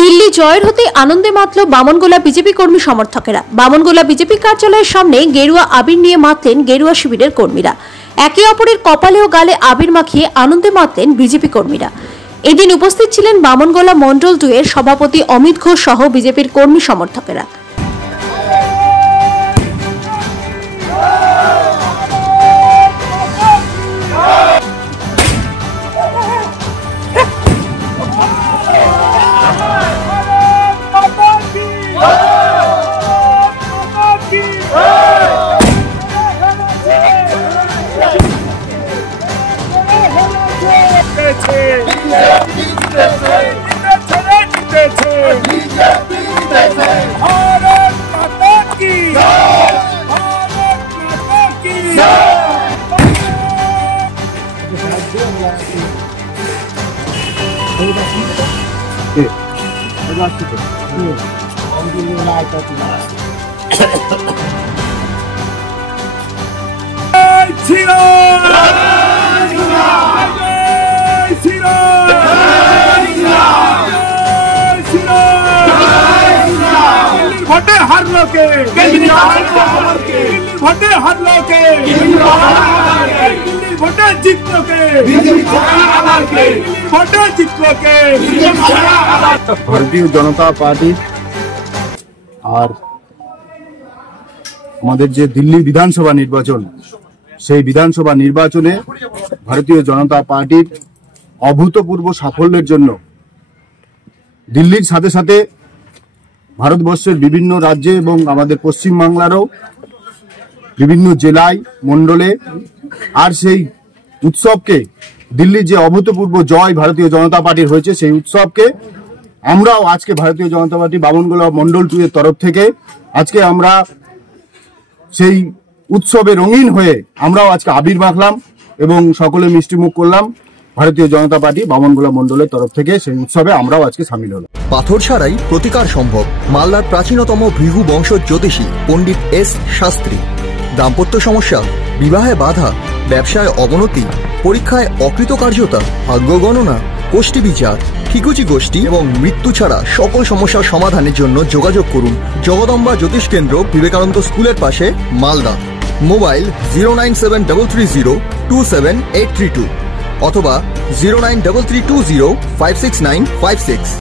দিল্লি জয়ের হতে আনন্দে মাতল বামনগোলা বিজেপি কর্মী সমর্থকেরা। বামনগোলা বিজেপি কার্যালয়ের সামনে গেরুয়া আবির নিয়ে মাতলেন গেরুয়া শিবিরের কর্মীরা। একে অপরের কপালে ও গালে আবির মাখিয়ে আনন্দে মাতলেন বিজেপি কর্মীরা। এদিন উপস্থিত ছিলেন বামনগোলা মন্ডল 2 এর সভাপতি অমিত ঘোষ সহ বিজেপির কর্মী সমর্থকেরা। ভোটে হারলো কে? ভোটে হারলো কে? ভোটে জিতলো কে? ভোটে জিতলো কে? ভারতীয় জনতা পার্টি আর আমাদের যে দিল্লি বিধানসভা নির্বাচন, সেই বিধানসভা নির্বাচনে ভারতীয় জনতা পার্টির অভূতপূর্ব সাফল্যের জন্য দিল্লির সাথে সাথে ভারতবর্ষের বিভিন্ন রাজ্যে এবং আমাদের পশ্চিমবাংলারও বিভিন্ন জেলায় মণ্ডলে আর সেই উৎসবকে, দিল্লির যে অভূতপূর্ব জয় ভারতীয় জনতা পার্টির হয়েছে, সেই উৎসবকে আমরাও আজকে ভারতীয় জনতা পার্টি বামনগোলা মন্ডল 2 এর তরফ থেকে আজকে আমরা সেই উৎসবে রঙিন হয়ে আমরাও আজকে আবির মাখলাম এবং সকলে মিষ্টিমুখ করলাম। ভারতীয় জনতা পার্টি বামনগোলা মন্ডলের তরফ থেকে সেই উৎসবে আমরাও আজকে সামিল হলাম। পাথর ছাড়াই প্রতিকার সম্ভব। মালদার প্রাচীনতম ভৃগু বংশ জ্যোতিষী পণ্ডিত এস শাস্ত্রী। দাম্পত্য সমস্যা, বিবাহে বাধা, ব্যবসায় অবনতি, পরীক্ষায় অকৃতকার্যতা, ভাগ্য গণনা, কোষ্ঠী বিচার, ঠিকুচি গোষ্ঠী এবং মৃত্যু ছাড়া সকল সমস্যার সমাধানের জন্য যোগাযোগ করুন জগদম্বা জ্যোতিষ কেন্দ্র, বিবেকানন্দ স্কুলের পাশে, মালদা। মোবাইল 09730278832 অথবা 09332056956।